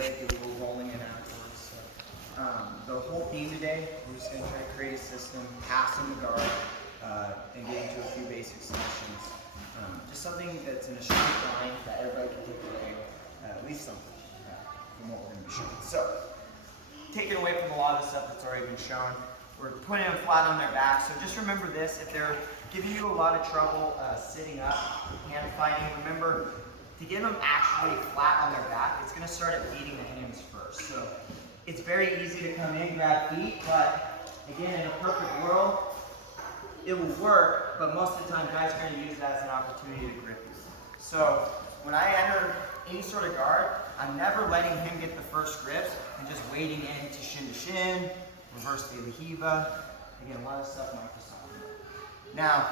leg, do a little rolling in afterwards. So, the whole theme today, we're just going to try to create a system, passing the guard, and getting to a few basic submissions. Just something that's in a straight line that everybody can take away, at least something from what we're going to be showing. So, taking away from a lot of the stuff that's already been shown, we're putting them flat on their back. So just remember this, if they're giving you a lot of trouble sitting up, hand fighting, remember to get them actually flat on their back, it's going to start at beating the hands first. So it's very easy to come in, grab feet, but again, in a perfect world, it will work, but most of the time guys are going to use that as an opportunity to grip you. So when I enter any sort of guard, I'm never letting him get the first grips and just wading in to shin, reverse de la hiva. Again, a lot of stuff Microsoft. Now,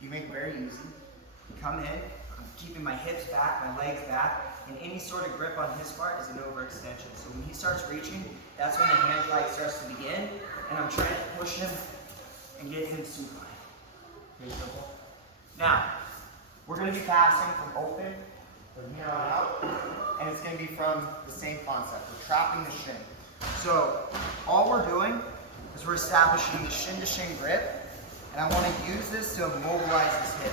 you make it very easy. You come in, I'm keeping my hips back, my legs back, and any sort of grip on his part is an overextension. So when he starts reaching, that's when the hand fight starts to begin, and I'm trying to push him and get him supine. Okay, simple. Now, we're going to be passing from open from here on out, and it's going to be from the same concept. We're trapping the shin. So all we're doing is we're establishing the shin-to-shin grip, and I want to use this to immobilize his hip.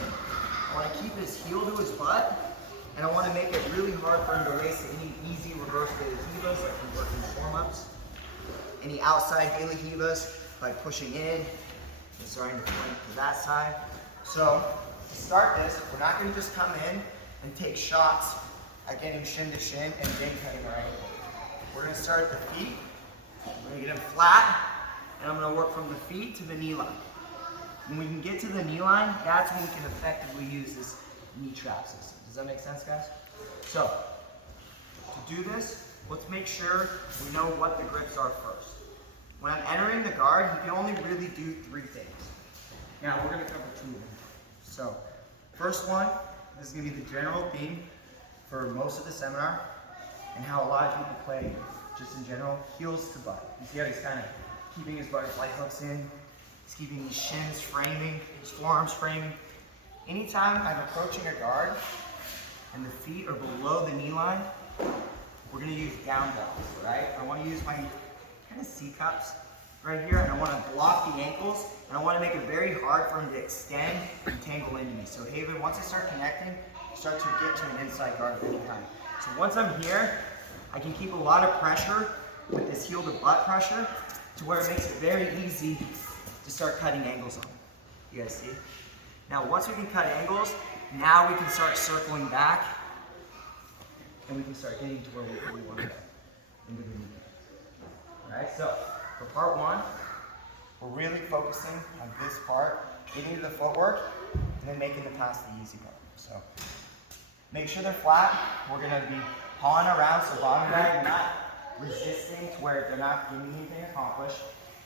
I want to keep his heel to his butt, and I want to make it really hard for him to race any easy reverse de la hivas, like we work in warm-ups, any outside de la hivas by pushing in and starting to flank to that side. So to start this, we're not going to just come in and take shots at getting shin to shin and then cutting our ankle. We're going to start at the feet, we're going to get them flat, and I'm going to work from the feet to the knee line. When we can get to the knee line, that's when we can effectively use this knee trap system. Does that make sense, guys? So, to do this, let's make sure we know what the grips are first. When I'm entering the guard, you can only really do 3 things. Now, we're going to cover 2 of them. So, first one, this is going to be the general theme for most of the seminar, and how a lot of people play, just in general, heels to butt. You see how he's kind of keeping his butterfly hooks in, he's keeping his shins framing, his forearms framing. Anytime I'm approaching a guard and the feet are below the knee line, we're going to use down blocks, right? I want to use my kind of C cups right here, and I want to block the ankles, and I want to make it very hard for him to extend and tangle into me. So Haven, once I start connecting, start to get to an inside guard of any kind. So once I'm here, I can keep a lot of pressure with this heel to butt pressure to where it makes it very easy to start cutting angles on. You guys see? Now once we can cut angles, now we can start circling back and we can start getting to where we want to go, into the knee. Alright, so for part 1, we're really focusing on this part, getting to the footwork, and then making the pass the easy part. So make sure they're flat. We're going to be pawing around, so bottom guard, you're not resisting to where they're not giving you anything accomplished.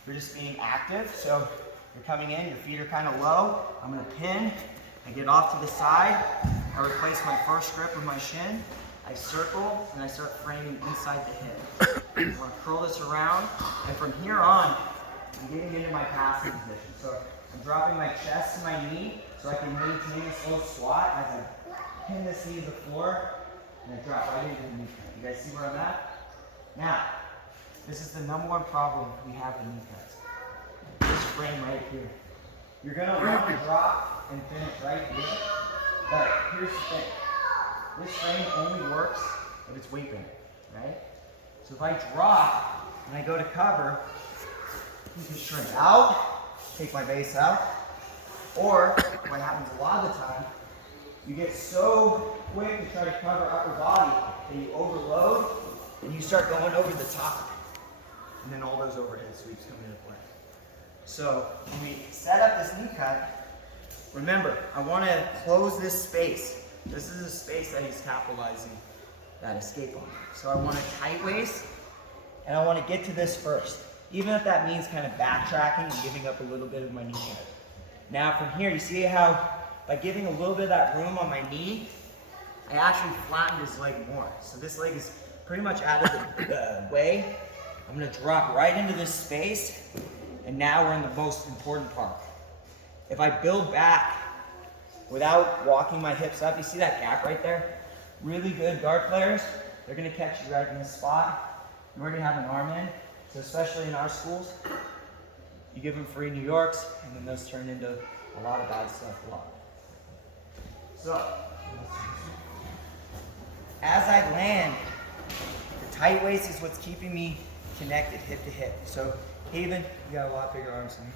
You're just being active. So you're coming in, your feet are kind of low. I'm going to pin. I get off to the side. I replace my first grip with my shin. I circle, and I start framing inside the hip. I'm going to curl this around, and from here on, I'm getting into my passing position. So I'm dropping my chest to my knee so I can maintain a slow squat as I pin this knee to the floor, and I drop right into the knee cut. You guys see where I'm at? Now, this is the #1 problem we have with knee cuts. This frame right here. You're going to want to drop and finish right here, but here's the thing. This frame only works if it's weight bearing, right? So if I drop and I go to cover, you can shrink out, take my base out, or what happens a lot of the time, you get so quick to try to cover upper body that you overload and you start going over the top. And then all those overhead sweeps come into play. So when we set up this knee cut, remember, I want to close this space. This is a space that he's capitalizing that escape on. So I want a tight waist, and I want to get to this first. Even if that means kind of backtracking and giving up a little bit of my knee cut. Now from here, you see how by giving a little bit of that room on my knee, I actually flattened his leg more. So this leg is pretty much out of the way. I'm going to drop right into this space, and now we're in the most important part. If I build back without walking my hips up, you see that gap right there? Really good guard players they're gonna catch you right in this spot. You already have an arm in, so especially in our schools, you give them free New Yorks, and then those turn into a lot of bad stuff a lot. So, as I land, the tight waist is what's keeping me connected hip to hip. So, Haven, you got a lot bigger arms than me.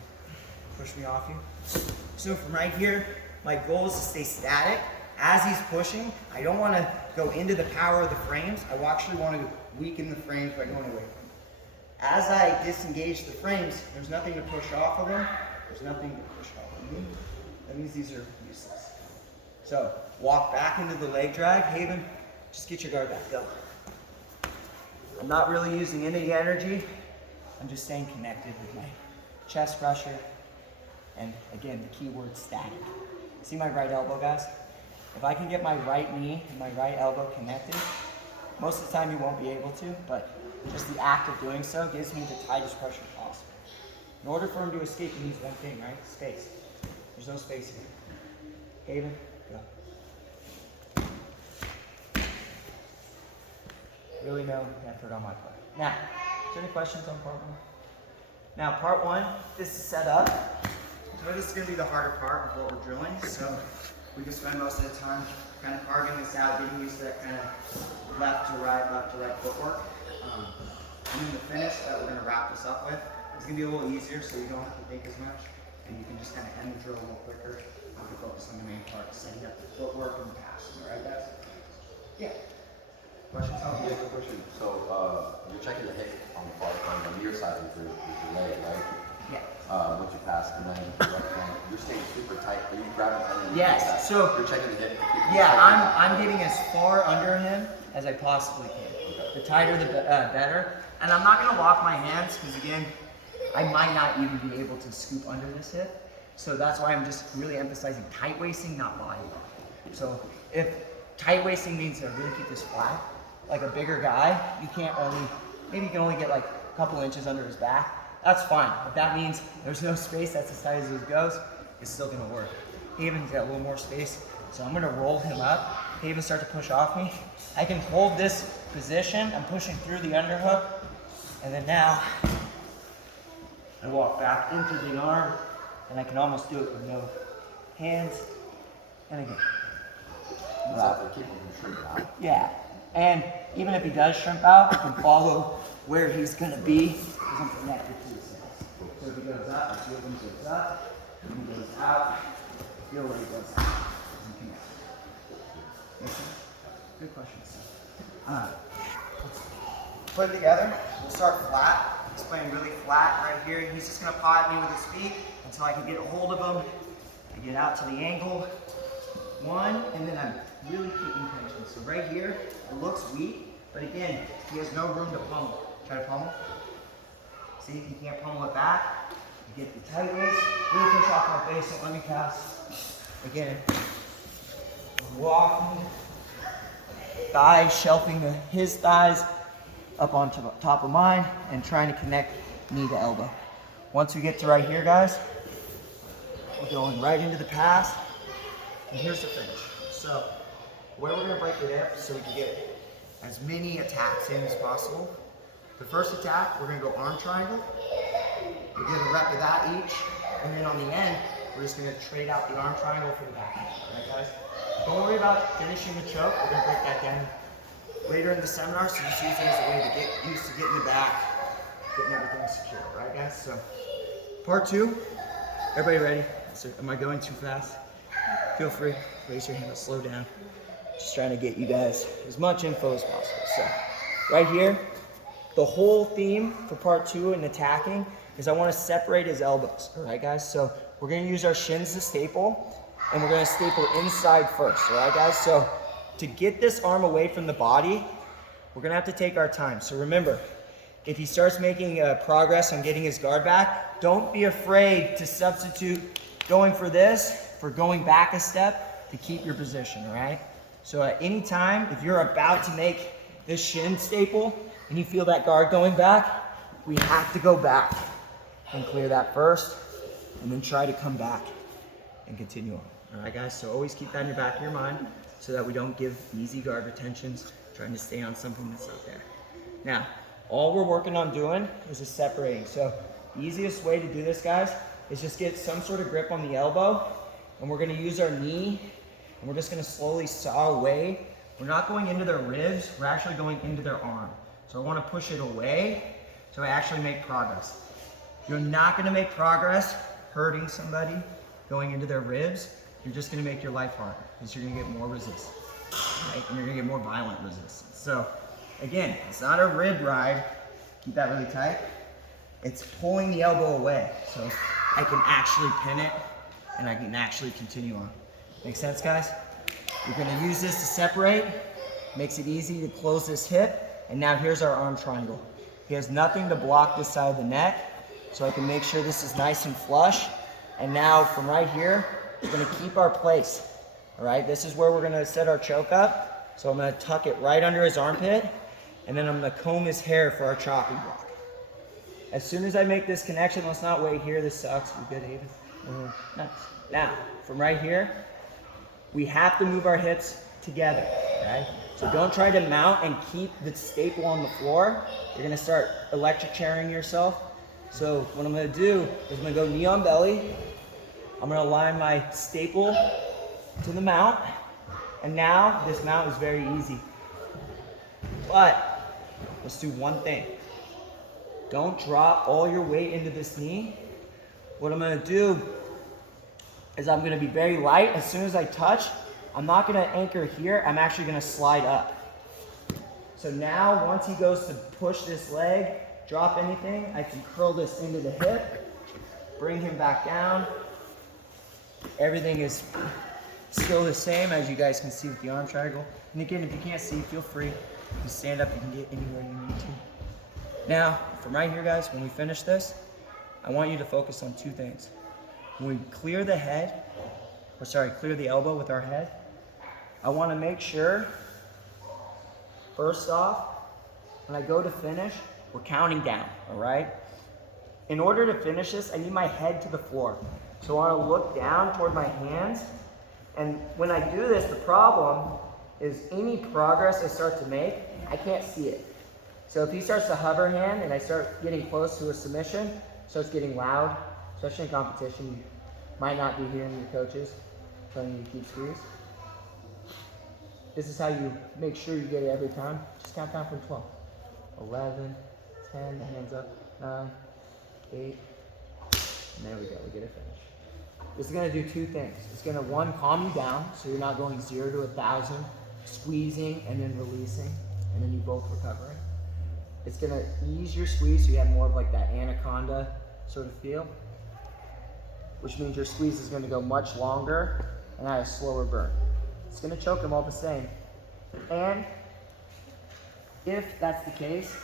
Push me off you. So from right here, my goal is to stay static. As he's pushing, I don't want to go into the power of the frames. I actually want to weaken the frames by going away from them. As I disengage the frames, there's nothing to push off of them. There's nothing to push off of them. That means these are useless. So walk back into the leg drag. Haven, just get your guard back. Go. I'm not really using any energy. I'm just staying connected with my chest pressure. And again, the key word static. See my right elbow, guys? If I can get my right knee and my right elbow connected, most of the time you won't be able to, but just the act of doing so gives me the tightest pressure possible. In order for him to escape, he needs one thing, right? Space. There's no space here. Haven, go. Really no effort on my part. Now, is there any questions on part one? Now, part one, this is set up. So this is going to be the harder part of what we're drilling. So we can spend most of the time kind of carving this out, getting used to that kind of left to right footwork. And then the finish that we're going to wrap this up with is going to be a little easier, so you don't have to think as much, and you can just kind of end the drill a little quicker. You can focus on the main part, setting up the footwork and the passing. All right, guys? Yeah. Questions? Yeah, good question. So you're checking the hip on the near side with your leg, right? Yeah. Once you pass, and then you're staying super tight. Are you grabbing underneath? Yes. So you're checking the hip. Yeah, I'm getting as far under him as I possibly can. Okay. The tighter, the better. And I'm not going to lock my hands because, again, I might not even be able to scoop under this hip. So that's why I'm just really emphasizing tight waisting, not body lock. So if tight waisting means to really keep this flat, like a bigger guy, maybe you can only get like a couple inches under his back. That's fine. If that means there's no space, that's as tight as it goes, it's still going to work. Haven's got a little more space, so I'm going to roll him up. Haven start to push off me. I can hold this position. I'm pushing through the underhook, and then now I walk back into the arm, and I can almost do it with no hands. And again. Yeah, and even if he does shrimp out, I can follow where he's going to be because I'm connected to his cells. So if he goes up, I feel when he goes up. If he goes out, I feel where he goes out. I'm connected. Good question. Let's put it together. We'll start flat. He's playing really flat right here. He's just going to paw at me with his feet until I can get a hold of him. I get out to the angle. One, and then I'm really keeping tension. So right here, it looks weak, but again, he has no room to pummel. Try to pummel. See, if you can't pummel it back, you get the tight waist, really push off my face, don't let me pass. Again, walking, thighs, shelving his thighs up on top of mine, and trying to connect knee to elbow. Once we get to right here, guys, we're going right into the pass. And here's the finish. So, where we're going to break it up so we can get as many attacks in as possible. The first attack, we're going to go arm triangle. We'll get a rep of that each. And then on the end, we're just going to trade out the arm triangle for the back. Alright, guys? Don't worry about finishing the choke. We're going to break that down later in the seminar, so just use it as a way to get used to getting the back, getting everything secure. Alright, guys? So, part two. Everybody ready? So, am I going too fast? Feel free, raise your hand, slow down. Just trying to get you guys as much info as possible. So, right here, the whole theme for part two in attacking is I want to separate his elbows. All right, guys? So, we're going to use our shins to staple, and we're going to staple inside first. All right, guys? So, to get this arm away from the body, we're going to have to take our time. So, remember, if he starts making progress on getting his guard back, don't be afraid to substitute going for this for going back a step to keep your position, all right? So at any time, if you're about to make this shin staple and you feel that guard going back, we have to go back and clear that first and then try to come back and continue on. All right, guys? So always keep that in the back of your mind. so that we don't give easy guard retentions, trying to stay on something that's not there. Now, all we're working on doing is just separating. So the easiest way to do this, guys, is just get some sort of grip on the elbow, and we're gonna use our knee, and we're just gonna slowly saw away. We're not going into their ribs, we're actually going into their arm. So I wanna push it away so I actually make progress. You're not gonna make progress hurting somebody, going into their ribs. You're just gonna make your life harder because you're gonna get more resistance, right? And you're gonna get more violent resistance. So again, it's not a rib ride. Keep that really tight. It's pulling the elbow away so I can actually pin it and I can actually continue on. Make sense, guys? You're gonna use this to separate. Makes it easy to close this hip. And now here's our arm triangle. He has nothing to block this side of the neck, so I can make sure this is nice and flush. And now from right here, we're gonna keep our place. All right, this is where we're gonna set our choke up. So I'm gonna tuck it right under his armpit, and then I'm gonna comb his hair for our chopping block. As soon as I make this connection, let's not wait here, this sucks. You good, Haven? Nice. Now, from right here, we have to move our hips together, right? So don't try to mount and keep the staple on the floor. You're gonna start electric chairing yourself. So what I'm gonna do is I'm gonna go knee on belly. I'm gonna align my staple to the mount. And now this mount is very easy. But let's do one thing. Don't drop all your weight into this knee. What I'm gonna do is I'm gonna be very light. As soon as I touch, I'm not gonna anchor here, I'm actually gonna slide up. So now, once he goes to push this leg, drop anything, I can curl this into the hip, bring him back down. Everything is still the same, as you guys can see with the arm triangle. And again, if you can't see, feel free. You stand up, you can get anywhere you need to. Now, from right here, guys, when we finish this, I want you to focus on two things. When we clear the head, clear the elbow with our head, I want to make sure, first off, when I go to finish, we're counting down, all right? In order to finish this, I need my head to the floor. So I want to look down toward my hands, and when I do this, the problem is any progress I start to make, I can't see it. So if he starts to hover hand and I start getting close to a submission, starts getting loud, especially in competition, you might not be hearing your coaches telling you to keep squeeze. This is how you make sure you get it every time. Just count down from 12. 11, 10, the hands up, 9, 8, and there we go, we get it finished. This is gonna do two things. It's gonna, one, calm you down, so you're not going 0 to 1,000, squeezing and then releasing, and then you both recovering. It's gonna ease your squeeze so you have more of like that anaconda sort of feel, which means your squeeze is gonna go much longer and at a slower burn. It's gonna choke them all the same. And if that's the case,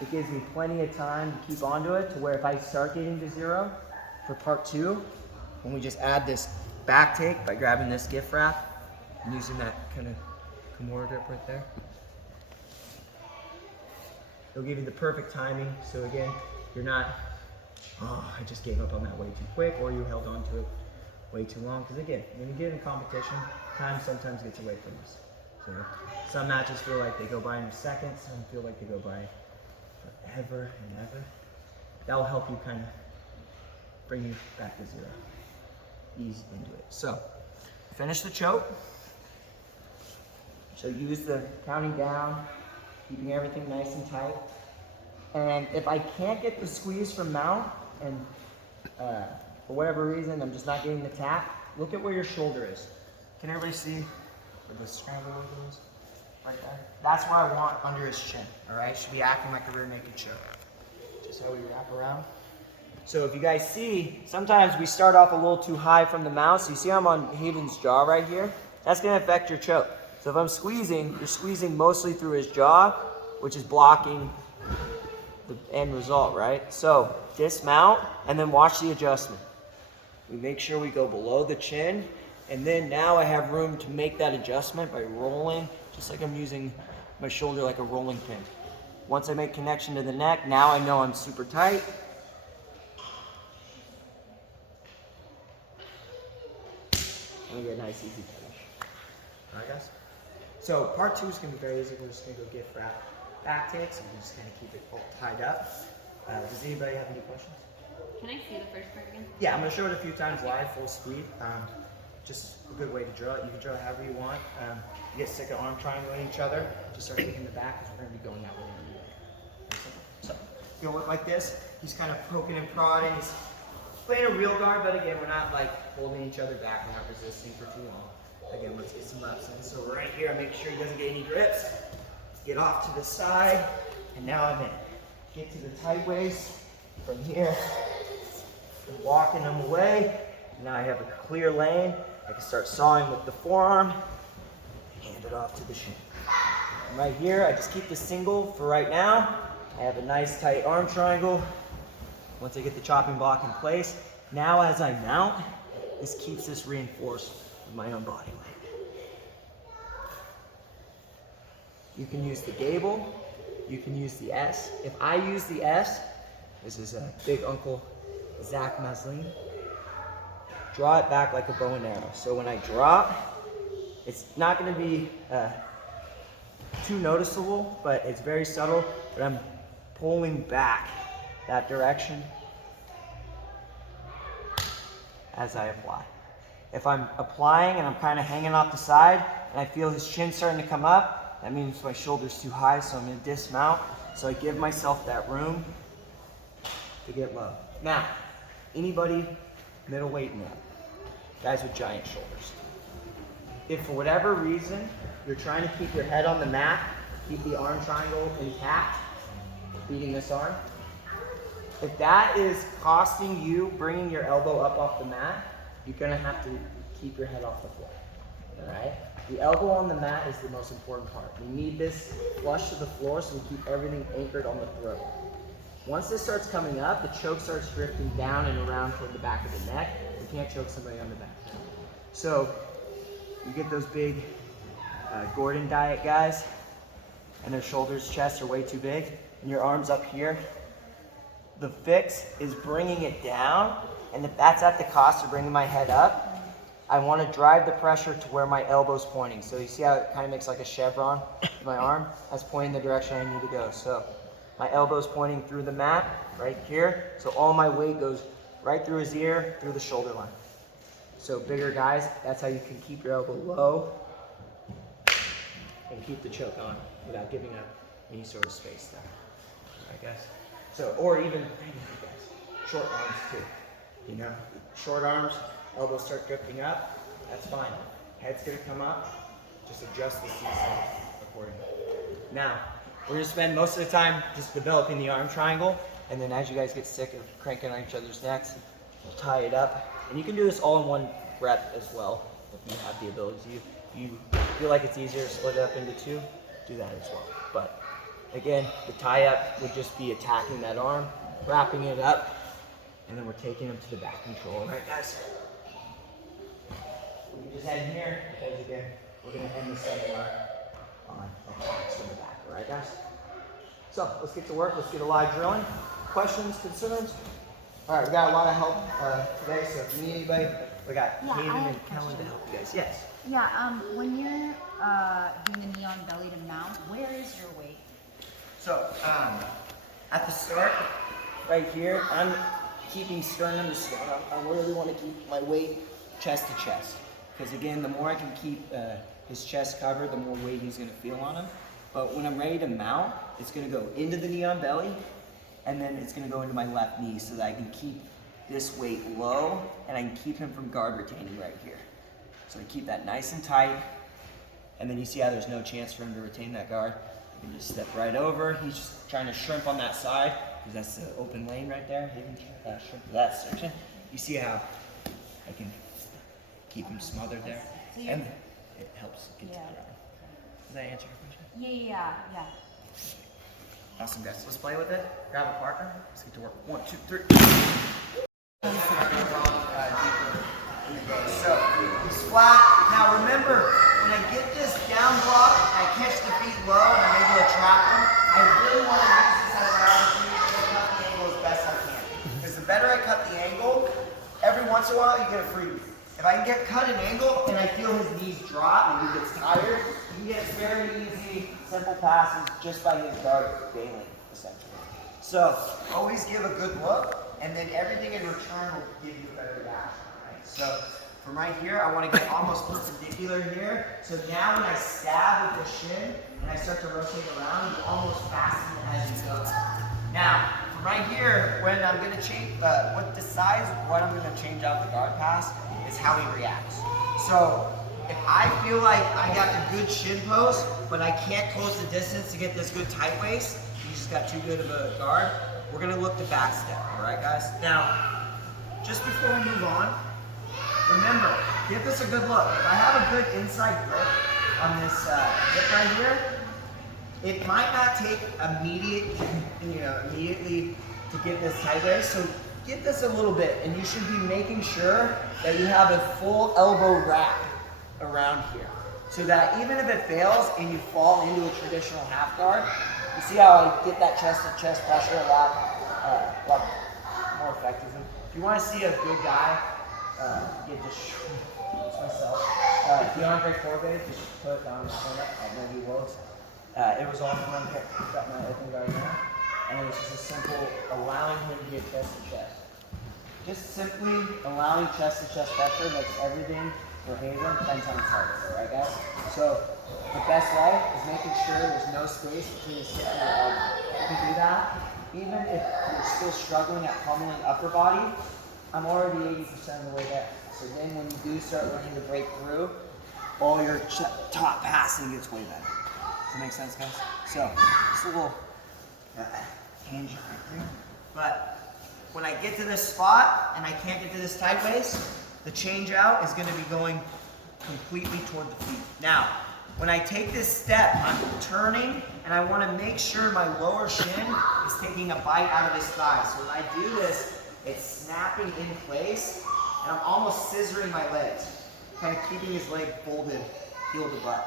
it gives me plenty of time to keep onto it to where if I start getting to 0 for part 2, when we just add this back take by grabbing this gift wrap and using that kind of Kimura grip right there, it'll give you the perfect timing. So again, you're not, oh, I just gave up on that way too quick, or you held on to it way too long. Because again, when you get in competition, time sometimes gets away from us. So some matches feel like they go by in a second, some feel like they go by forever and ever. That'll help you kind of bring you back to 0. Ease into it. So finish the choke. So use the counting down, keeping everything nice and tight. And if I can't get the squeeze from mount, and for whatever reason I'm just not getting the tap, look at where your shoulder is. Can everybody see where the scramble logo is? Right there. That's what I want under his chin, all right? Should be acting like a rear naked choke. Just how we wrap around. So if you guys see, sometimes we start off a little too high from the mount. So you see I'm on Hayden's jaw right here? That's gonna affect your choke. So if I'm squeezing, you're squeezing mostly through his jaw, which is blocking the end result, right? So dismount and then watch the adjustment. We make sure we go below the chin, and then now I have room to make that adjustment by rolling, just like I'm using my shoulder like a rolling pin. Once I make connection to the neck, now I know I'm super tight. And we get a nice easy finish. Alright guys? So part 2 is going to be very easy. We're just going to go get back takes and we're just going to keep it all tied up. Does anybody have any questions? Can I see the first part again? Yeah, I'm going to show it a few times live, full speed. Just a good way to drill it. You can drill it however you want. You get sick of arm triangling each other, just start kicking the back because we're going to be going that way anyway. So, it's going to look like this. He's kind of poking and prodding. He's playing a real guard, but again, we're not like holding each other back. We're not resisting for too long. Again, let's get some laps in. So we're right here. Make sure he doesn't get any grips. Get off to the side, and now I'm in. Get to the tight waist. From here, I'm walking them away. Now I have a clear lane. I can start sawing with the forearm. Hand it off to the shin. And right here, I just keep the single for right now. I have a nice tight arm triangle. Once I get the chopping block in place, now as I mount, this keeps this reinforced with my own body weight. You can use the gable, you can use the S. If I use the S, this is a big uncle Zach Maslin. Draw it back like a bow and arrow. So when I drop, it's not going to be too noticeable, but it's very subtle. But I'm pulling back that direction as I apply. If I'm applying and I'm kind of hanging off the side and I feel his chin starting to come up, that means my shoulder's too high, so I'm going to dismount. So I give myself that room to get low. Now, anybody middleweight in that? Guys with giant shoulders. If for whatever reason you're trying to keep your head on the mat, keep the arm triangle intact, beating this arm, if that is costing you bringing your elbow up off the mat, you're going to have to keep your head off the floor. All right? The elbow on the mat is the most important part. We need this flush to the floor so we keep everything anchored on the throat. Once this starts coming up, the choke starts drifting down and around toward the back of the neck. You can't choke somebody on the back. So you get those big Gordon diet guys, and their shoulders, chest are way too big, and your arms up here. The fix is bringing it down, and if that's at the cost of bringing my head up, I want to drive the pressure to where my elbow's pointing. So you see how it kind of makes like a chevron with my arm? That's pointing the direction I need to go. So my elbow's pointing through the mat, right here. So all my weight goes right through his ear, through the shoulder line. So bigger guys, that's how you can keep your elbow low and keep the choke on without giving up any sort of space there. I guess. So, or even, short arms too. You know, short arms, elbows start drifting up, that's fine. Head's gonna come up, just adjust the seesaw accordingly. Now, we're gonna spend most of the time just developing the arm triangle, and then as you guys get sick of cranking on each other's necks, we'll tie it up. And you can do this all in one rep as well, if you have the ability to. You feel like it's easier to split it up into two, do that as well. But again, the tie up would just be attacking that arm, wrapping it up, and then we're taking them to the back control. All right, guys? We can just head in here, because again, we're gonna end the seminar on attacks from the back. All right, guys? So let's get to work. Let's get a live drilling. Questions, concerns? All right, we got a lot of help today, so if you need anybody, we got Hayden and Kellen to help you guys. Yes? Yeah, when you're doing the knee on belly to mount, where is your weight? So, at the start, right here, I'm keeping sternum to sternum. I really want to keep my weight chest to chest. Because again, the more I can keep his chest covered, the more weight he's going to feel on him. But when I'm ready to mount, it's going to go into the knee on belly, and then it's going to go into my left knee so that I can keep this weight low, and I can keep him from guard retaining right here. So I keep that nice and tight, and then you see how there's no chance for him to retain that guard. I can just step right over. He's just trying to shrimp on that side, because that's the open lane right there. He can shrimp to that section. You see how I can keep him smothered there? So and it helps get to the ground. Does that answer your question? Yeah. Awesome, guys. Let's play with it. Grab a partner. Let's get to work. 1, 2, 3. So he's flat. Now remember, when I get this down block, I catch the feet low and I'm able to trap them. I really want to use this as an opportunity to cut the angle as best I can. Because the better I cut the angle, every once in a while you get a freebie. if I can get cut an angle and I feel his knees drop and he gets tired, he gets very easy, simple passes just by his guard bailing, essentially. So always give a good look, and then everything in return will give you a better reaction, right? So from right here, I want to get almost perpendicular here. So now when I stab with the shin and I start to rotate around, you almost fasten as you go. Now, from right here, when I'm going to change, what decides what I'm going to change out the guard pass is how he reacts. So if I feel like I got a good shin post, but I can't close the distance to get this good tight waist, you just got too good of a guard, we're going to look to back step, all right, guys? Now, just before we move on, remember, give this a good look. If I have a good inside grip on this hip right here, it might not take immediately to get this tight waist, so give this a little bit, and you should be making sure that you have a full elbow wrap around here, so that even if it fails and you fall into a traditional half guard, you see how I get that chest-to-chest pressure a lot more effectively. If you want to see a good guy get just myself, DeAndre Corbett just put on his corner at Wendy Worlds. It was all fun. Got my open guard now, and it was just a simple allowing him to get chest-to-chest. Just simply allowing chest-to-chest pressure makes everything for Haven 10 times harder, right guys? So the best way is making sure there's no space between his hip and your elbow. You can do that. Even if you're still struggling at pummeling upper body, I'm already 80% of the way there. So then when you do start learning to break through, all your top passing gets way better. Does that make sense, guys? So just a little tangent right there. But when I get to this spot and I can't get to this tight waist, the change out is going to be going completely toward the feet. Now, when I take this step, I'm turning and I want to make sure my lower shin is taking a bite out of his thigh. So when I do this, it's snapping in place and I'm almost scissoring my legs, kind of keeping his leg folded, heel to butt.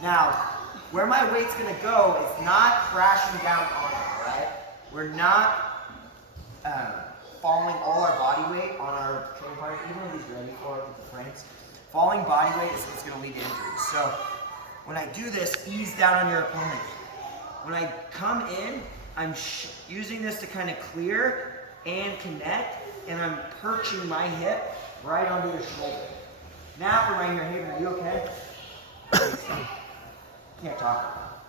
Now, where my weight's going to go is not crashing down on it, right? We're not falling all our body weight on our training partner, even though he's ready for it with the frames. Falling body weight is what's going to lead to injuries. So when I do this, ease down on your opponent. When I come in, I'm using this to kind of clear and connect, and I'm perching my hip right onto your shoulder. Now from right here, Haven, are you okay? Can't talk.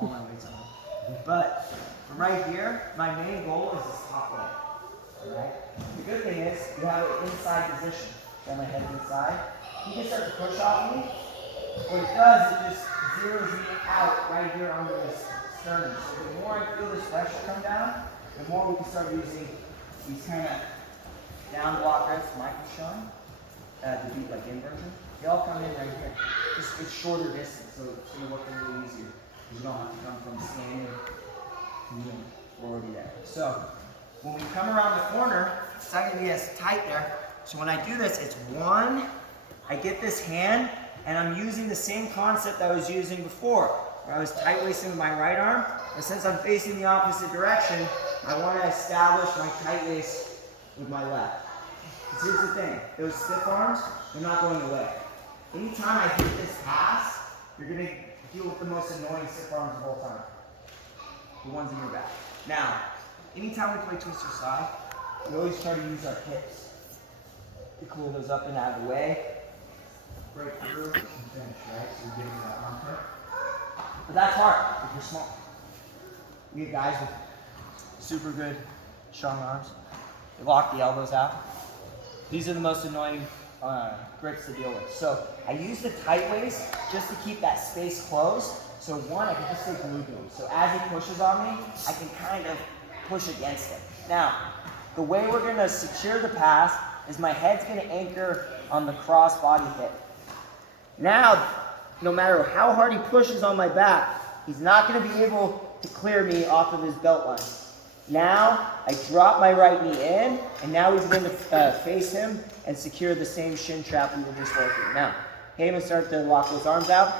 All my weight's on it. But from right here, my main goal is this top leg. Alright? The good thing is, you have an inside position. Got my head inside. He can start to push off me. What it does, it just zeroes me out right here onto this sternum. So the more I feel this pressure come down, the more we can start using these kind of down block reps Michael's showing, to beat like inversion. They all come in right here. Just it's shorter distance, so it's going to work a little easier. You don't have to come from standing to kneeling. We're already there. So when we come around the corner, it's not going to be as tight there. So when I do this, it's one, I get this hand, and I'm using the same concept I was using before, where I was tight-waisting with my right arm, but since I'm facing the opposite direction, I want to establish my tight waist with my left. Because here's the thing, those stiff arms, they're not going away. Anytime I hit this pass, you're going to deal with the most annoying stiff arms of all time. The ones in your back. Now, anytime we play twister side, we always try to use our hips to cool those up and out of the way. Break through and finish, right? So you're getting that arm kick. But that's hard if you're small. We get guys with super good, strong arms. They lock the elbows out. These are the most annoying grips to deal with. So I use the tight waist just to keep that space closed. So one, I can just stay glued to him. So as he pushes on me, I can kind of push against him. Now, the way we're going to secure the pass is my head's going to anchor on the cross body hip. Now, no matter how hard he pushes on my back, he's not going to be able to clear me off of his belt line. Now, I drop my right knee in, and now he's going to face him and secure the same shin trap we were just working. Now, Heyman start to lock those arms out.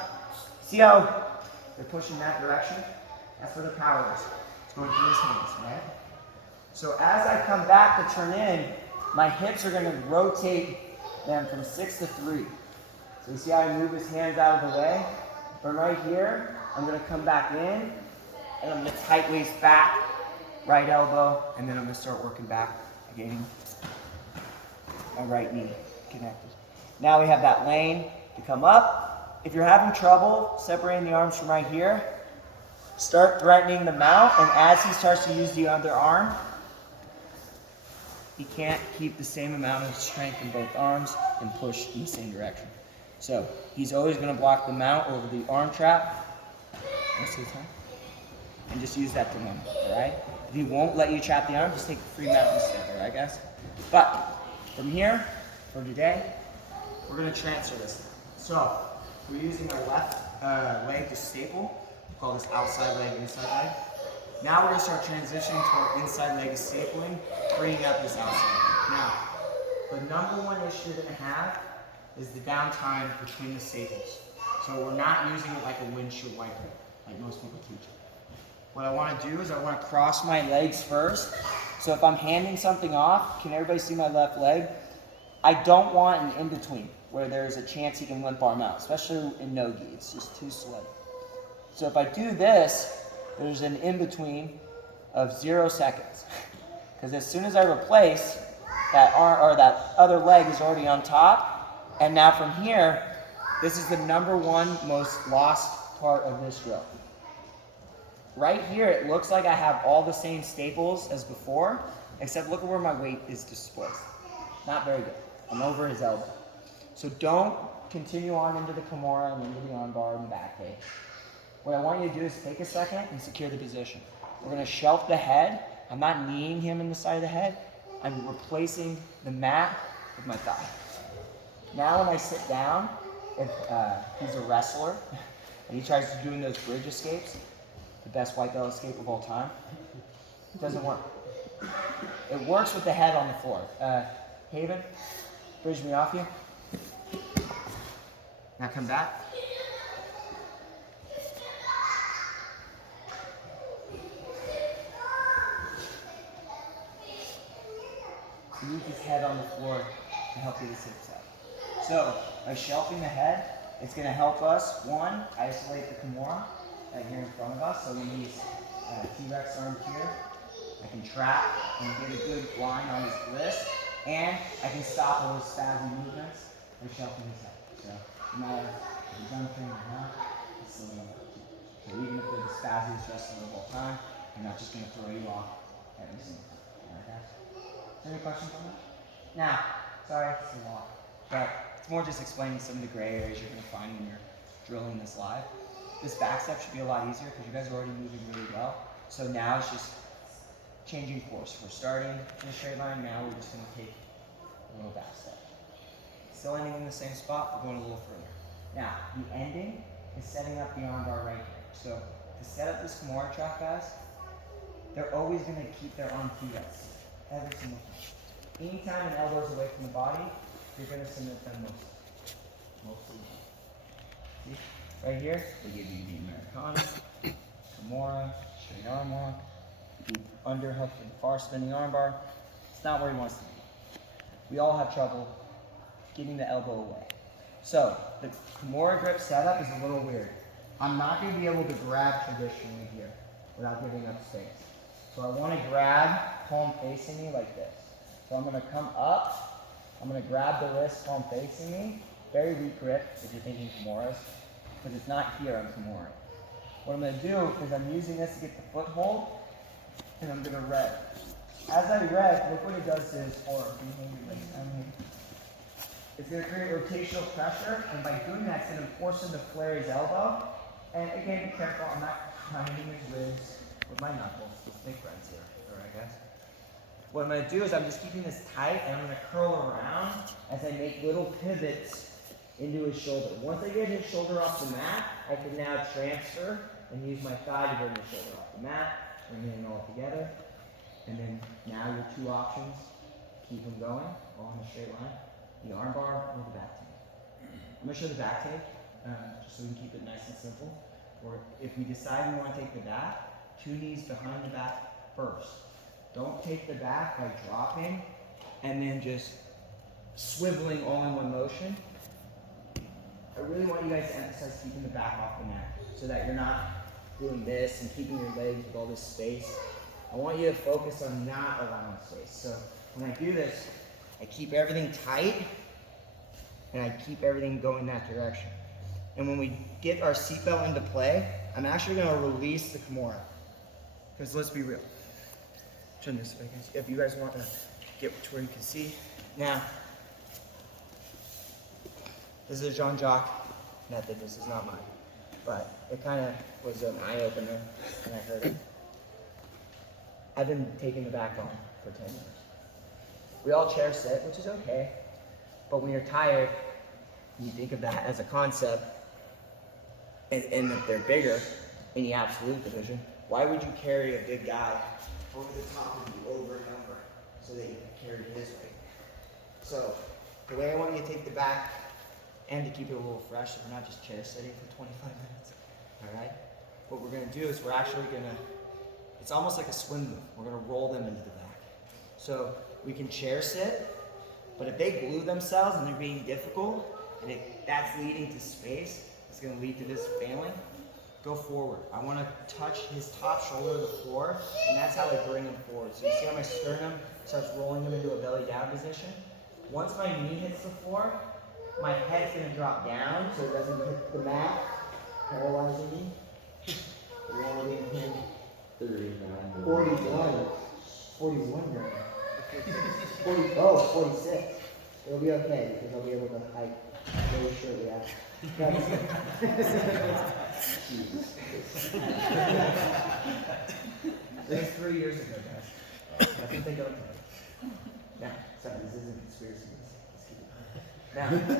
See how they're pushing that direction? That's where the power is. It's going through his hands, right? So as I come back to turn in, my hips are going to rotate then from 6 to 3. So you see how I move his hands out of the way? From right here, I'm going to come back in, and I'm going to tight waist back, right elbow, and then I'm going to start working back, getting my right knee connected. Now we have that lane to come up. If you're having trouble separating the arms from right here, start threatening the mount, and as he starts to use the other arm, he can't keep the same amount of strength in both arms and push in the same direction. So he's always going to block the mount over the arm trap most of the time, and just use that to limit, all right? If he won't let you trap the arm, just take the free mount instead, all right, guys? But from here, for today, we're going to transfer this. So we're using our left leg to staple. We call this outside leg, inside leg. Now we're going to start transitioning to our inside leg stapling, freeing up this outside leg. Now, the number one issue you're going to have is the downtime between the staples. So we're not using it like a windshield wiper, like most people teach. What I want to do is I want to cross my legs first. So if I'm handing something off, can everybody see my left leg? I don't want an in-between where there's a chance he can limp arm out, especially in no-gi. It's just too slow. So if I do this, there's an in-between of 0 seconds. Because as soon as I replace, that arm or that other leg is already on top. And now from here, this is the number one most lost part of this drill. Right here, it looks like I have all the same staples as before, except look at where my weight is displaced. Not very good. I'm over his elbow. So don't continue on into the Kimura and into the armbar and back take. What I want you to do is take a second and secure the position. We're going to shelf the head. I'm not kneeing him in the side of the head. I'm replacing the mat with my thigh. Now when I sit down, if he's a wrestler and he tries to do those bridge escapes, the best white belt escape of all time, it doesn't work. It works with the head on the floor. Haven, bridge me off you. Now come back. So use his head on the floor to help you to sit up. So by shelving the head, it's going to help us, one, isolate the Kimura right here in front of us. So when these T-Rex arms here, I can trap and get a good line on his wrist, and I can stop all those spasm movements by shelving his head. So no matter if he's jumping or not, it's still going to work. So even if they're the spazziest wrestler of all time, they're not just going to throw you off every single time. All right, guys? Is there any questions on that? Now, sorry, it's a lot, but it's more just explaining some of the gray areas you're going to find when you're drilling this live. This back step should be a lot easier because you guys are already moving really well. So now it's just changing course. We're starting in a straight line. Now we're just going to take a little back step. Still ending in the same spot, but going a little further. Now, the ending is setting up the armbar right here. So to set up this Kimura trap, guys, they're always going to keep their arm to rest. Every single time. Anytime an elbow is away from the body, you're going to submit them mostly. See? Right here, they give you the Americana, Kimura, straight arm lock, deep underhook and far spinning armbar. It's not where he wants to be. We all have trouble getting the elbow away. So the Kimura grip setup is a little weird. I'm not going to be able to grab traditionally here without giving up space. So I want to grab palm facing me like this. So I'm going to come up, I'm going to grab the wrist palm facing me. Very weak grip if you're thinking Kimuras, because it's not here on Kimura. What I'm going to do is I'm using this to get the foothold, and I'm going to rev. As I rev, look what it does to his forearm. It's going to create rotational pressure, and by doing that, it's going to force him to flare his elbow. And again, be careful, I'm not grinding his ribs with my knuckles. Let's make friends here. Alright, guys? What I'm going to do is I'm just keeping this tight, and I'm going to curl around as I make little pivots into his shoulder. Once I get his shoulder off the mat, I can now transfer and use my thigh to bring the shoulder off the mat, bring it all together. And then now your two options, keep them going, all in a straight line. The armbar or the back take. I'm going to show the back take, just so we can keep it nice and simple. Or if we decide we want to take the back, 2 knees behind the back first. Don't take the back by dropping and then just swiveling all in one motion. I really want you guys to emphasize keeping the back off the mat so that you're not doing this and keeping your legs with all this space. I want you to focus on not allowing space. So when I do this, I keep everything tight and I keep everything going that direction. And when we get our seatbelt into play, I'm actually going to release the Kimura. Because let's be real. Turn this way, guys. If you guys want to get to where you can see. Now, this is a Jean-Jacques method. This is not mine. But it kind of was an eye-opener when I heard it. I've been taking the back on for 10 years. We all chair sit, which is okay. But when you're tired, you think of that as a concept, and if they're bigger in the absolute division, why would you carry a big guy over the top of you over and over so that you can carry his weight? So the way I want you to take the back and to keep it a little fresh, so we're not just chair sitting for 25 minutes, all right? What we're gonna do is we're actually gonna, it's almost like a swim move. We're gonna roll them into the back. So we can chair sit, but if they glue themselves and they're being difficult, and that's leading to space, it's gonna lead to this failing, go forward. I wanna touch his top shoulder to the floor, and that's how I bring him forward. So you see how my sternum starts rolling him into a belly down position? Once my knee hits the floor, my head's gonna drop down so it doesn't hit the mat, paralyzing me. Rolling him. 39. 41. 41 now. 46. It'll be okay because I'll be able to hike very shortly after. This is 3 years ago, guys. I think they don't know. Now, sorry, this isn't conspiracy. Let's keep it.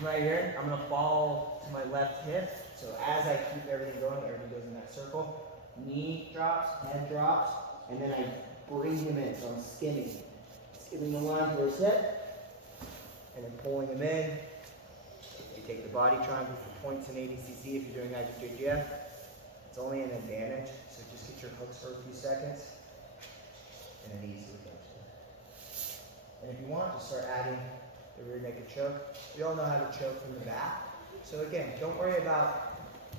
Now, right here, I'm gonna fall to my left hip. So as I keep everything going, everything goes in that circle. Knee drops, head drops, and then I bring him in. So I'm skimming the line for his hip, and then pulling him in. You take the body triangle for points in ADCC if you're doing IJJF. It's only an advantage, so just get your hooks for a few seconds, and then easily go to it. And if you want, just start adding the rear naked choke. We all know how to choke from the back. So again, don't worry about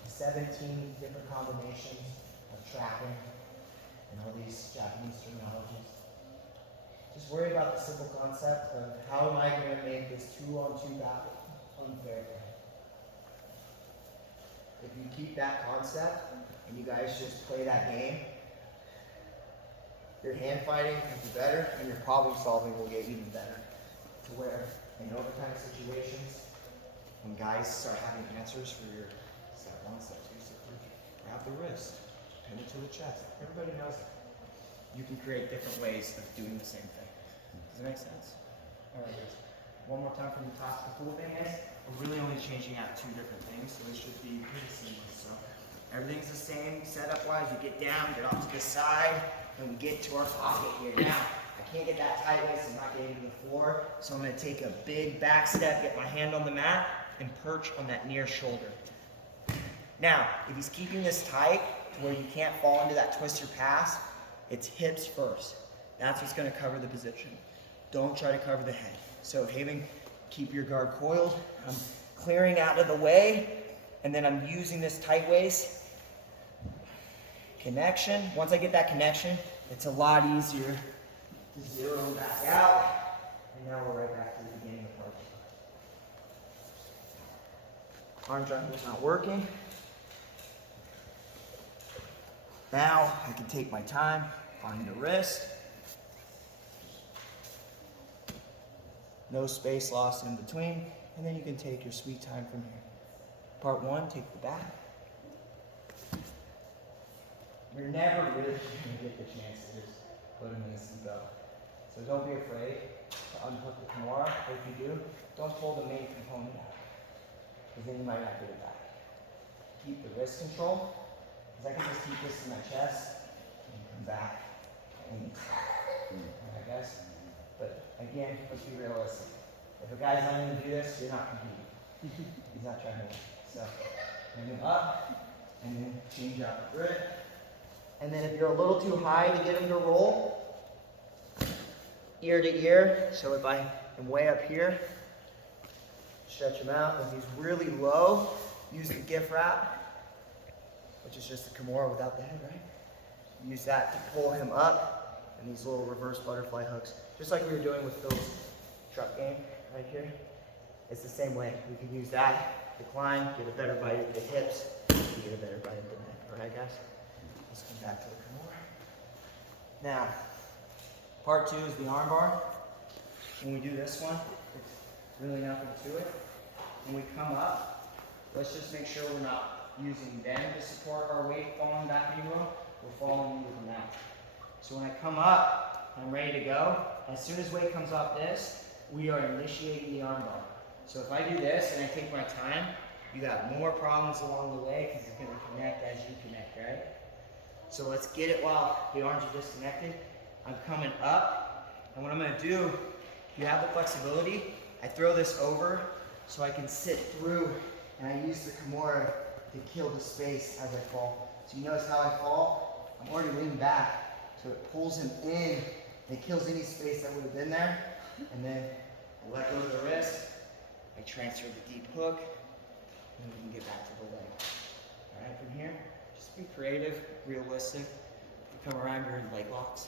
17 different combinations of trapping and all these Japanese terminologies. Just worry about the simple concept of how am I going to make this 2-on-2 battle unfair for him. If you keep that concept and you guys just play that game, your hand fighting will be better and your problem solving will get even better. To where in overtime situations, when guys start having answers for your step 1, step 2, step 3, grab the wrist, pin it to the chest. Everybody knows that. You can create different ways of doing the same thing. Does that make sense? All right, guys. One more time from the top. The cool thing is, we're really only changing out 2 different things, so it should be pretty seamless. So everything's the same setup-wise. We get down, get off to the side, and we get to our pocket here. Now, I can't get that tight waist, I'm not getting to the floor, so I'm gonna take a big back step, get my hand on the mat, and perch on that near shoulder. Now, if he's keeping this tight to where you can't fall into that twister pass, it's hips first. That's what's gonna cover the position. Don't try to cover the head. So Haven, keep your guard coiled. I'm clearing out of the way, and then I'm using this tight waist. Connection. Once I get that connection, it's a lot easier to zero back out. And now we're right back to the beginning of our arm triangle's not working. Now I can take my time, find the wrist. No space lost in between, and then you can take your sweet time from here. Part 1, take the back. You're never really going to get the chance to just put him in a seatbelt. So don't be afraid to unhook the Kimura, or if you do, don't pull the main component out, because then you might not get it back. Keep the wrist control, because I can just keep this in my chest and come back. Alright guys? But again, let's be realistic. If a guy's not going to do this, you're not competing. He's not trying to win. So, bring him up, and then change out the grip. And then if you're a little too high to get him to roll, ear to ear. So if I and way up here. Stretch him out. When he's really low, use the gift wrap, which is just a Kimura without the head, right? Use that to pull him up, and these little reverse butterfly hooks, just like we were doing with Phil's truck game right here. It's the same way. We can use that to climb, get a better bite at the hips, and get a better bite at the neck. All right, guys? Let's come back to the Kimura. Now, part 2 is the arm bar. When we do this one, it's really nothing to it. When we come up, let's just make sure we're not using them to support our weight falling back into them. We're falling into them now. So when I come up, I'm ready to go. As soon as weight comes off this, we are initiating the arm bar. So if I do this and I take my time, you got more problems along the way because it's going to connect as you connect, right? So let's get it while the arms are disconnected. I'm coming up, and what I'm going to do, you have the flexibility, I throw this over so I can sit through, and I use the Kimura to kill the space as I fall. So you notice how I fall? I'm already leaning back, so it pulls him in, and it kills any space that would have been there, and then I let go of the wrist, I transfer the deep hook, and we can get back to the leg. All right, from here, just be creative, realistic. If you come around, you're in leg locks.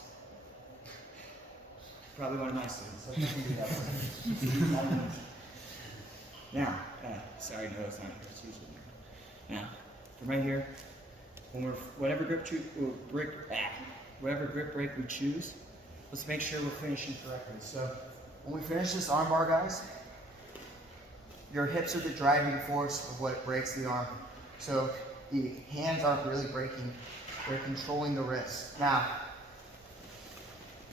Probably one of my students, so you can do that one. Now, sorry, no, it's not here, it's usually here. Now, from right here, when we're, whatever grip break we choose, let's make sure we're finishing correctly. So, when we finish this arm bar, guys, your hips are the driving force of what breaks the arm. So, the hands aren't really breaking, they're controlling the wrist. Now,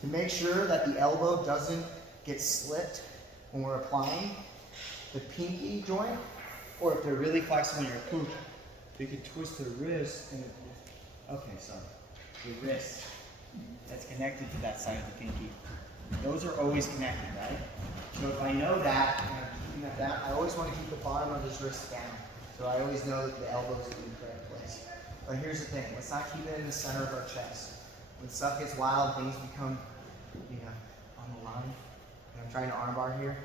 to make sure that the elbow doesn't get slipped when we're applying, the pinky joint, or if they're really flexible in your poop, they can twist their wrist and the wrist that's connected to that side of the pinky. Those are always connected, right? So if I know that, and I'm keeping at that, I always want to keep the bottom of his wrist down. So I always know that the elbow is in the correct place. But here's the thing, let's not keep it in the center of our chest. When stuff gets wild, things become, on the line. And I'm trying to armbar here.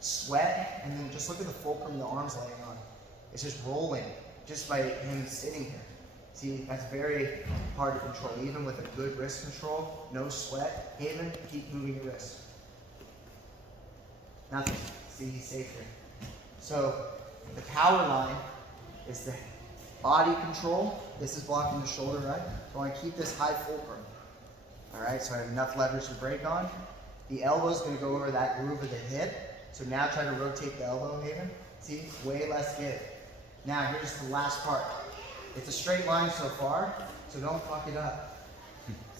Sweat, and then just look at the fulcrum the arm's laying on. It's just rolling, just by him sitting here. See, that's very hard to control. Even with a good wrist control, no sweat. Haven, keep moving your wrist. Nothing. See, he's safe here. So, the power line is the body control. This is blocking the shoulder, right? So I want to keep this high fulcrum. All right, so I have enough leverage to break on. The elbow is going to go over that groove of the hip. So now try to rotate the elbow, Haven. See, way less give. Now here's the last part. It's a straight line so far, so don't fuck it up.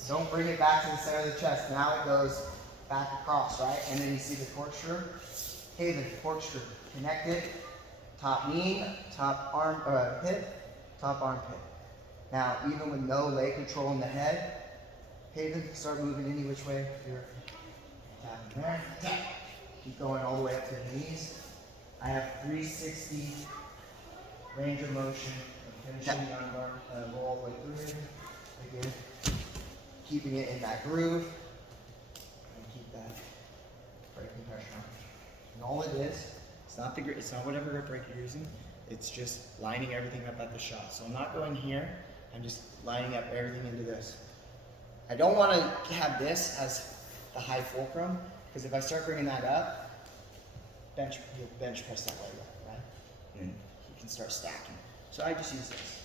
Don't bring it back to the center of the chest. Now it goes back across, right? And then you see the corkscrew. Haven, corkscrew, connected. Top knee, top arm, hip, top armpit. Now, even with no leg control in the head, Haven, start moving any which way. You're tapping there. Tap. Keep going all the way up to the knees. I have 360 range of motion of finishing the arm bar. Go all the way through here. Again, keeping it in that groove. And keep that breaking pressure on. And all it is, it's not whatever grip break you're using. It's just lining everything up at the shot. So I'm not going here. I'm just lining up everything into this. I don't want to have this as the high fulcrum, because if I start bringing that up, you'll bench press that leg up, right? And then you can start stacking. So I just use this.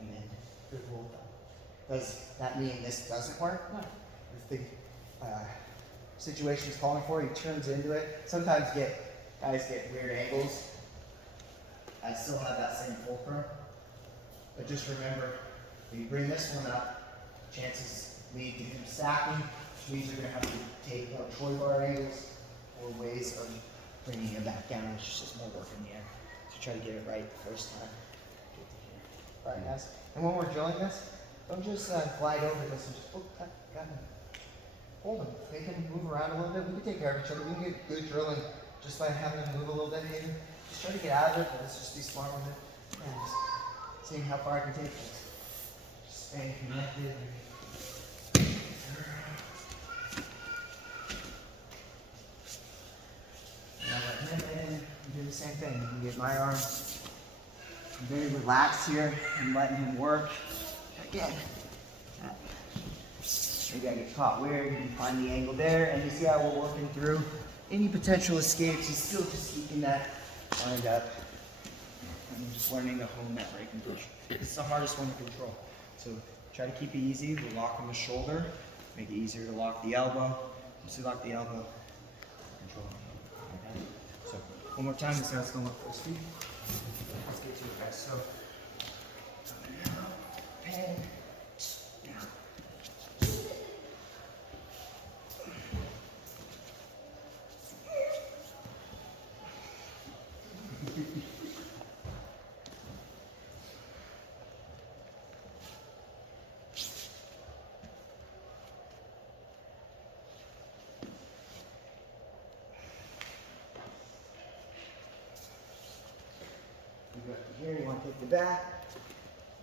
And then good roll down. Does that mean this doesn't work? No. If the situation's calling for it, he turns into it. Sometimes guys get weird angles. I still have that same fulcrum. But just remember, if you bring this one up, chances lead to him stacking, which means you're going to have to take Troy bar angles or ways of bringing him back down, which is just more work in the air. So try to get it right the first time. All right, guys. And when we're drilling this, don't just glide over this and just got him. Hold him. Make him move around a little bit. We can take care of each other. We can get good drilling just by having him move a little bit. Maybe. Just try to get out of it, but let's just be smart with it. And just seeing how far I can take this. Just staying connected. do the same thing. You can get my arm very relaxed here and letting him work. Again, maybe I get caught weird. You can find the angle there, and you see how we're working through any potential escapes. He's still just keeping that lined up. I'm just learning to hone that breaking position. It's the hardest one to control. So try to keep it easy. We're locking the shoulder. Make it easier to lock the elbow. Once you lock the elbow, control it. Okay? So one more time, this guy's going up full speed. Let's get to it, guys. So, pen, down. You go up to here, you want to take the back.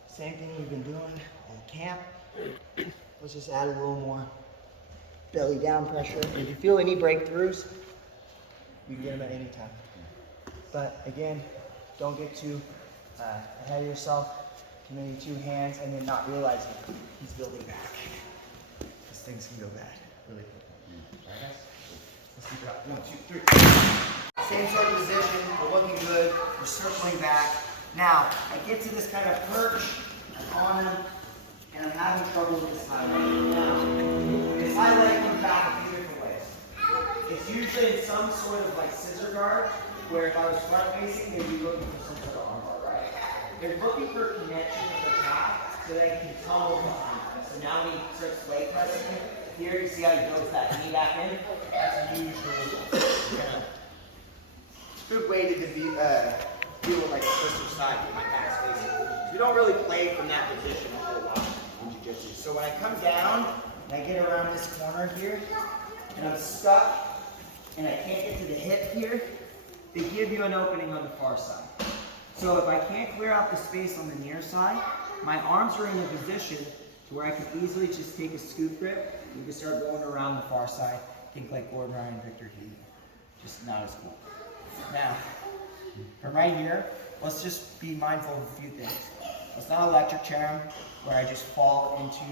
Same thing you've been doing at camp. Let's just add a little more belly down pressure. If you feel any breakthroughs, you can get them at any time. But again, don't get too ahead of yourself. Committing 2 hands and then not realizing he's building back. Because things can go bad really quickly. Alright guys? Let's keep it up. 1, 2, 3. Same sort of position, we're looking good, we're circling back. Now, I get to this kind of perch, I'm on him, and I'm having trouble with this high leg. Now, this high leg comes back a few different ways. It's usually in some sort of like scissor guard, where if I was front facing, they'd be looking for some sort of arm bar, right? They're looking for connection with the calf so they can tunnel behind them. So now when he starts leg pressing here, you see how he builds that knee back in? That's usually good way to deal with like the twister side with my back's facing. We don't really play from that position a whole lot in jiu-jitsu. So when I come down and I get around this corner here, and I'm stuck, and I can't get to the hip here, they give you an opening on the far side. So if I can't clear out the space on the near side, my arms are in a position to where I can easily just take a scoop grip. You can start going around the far side. Think like Gordon Ryan, Victor Hughes. Just not as cool. Now, from right here, let's just be mindful of a few things. Let's not electric chair him where I just fall into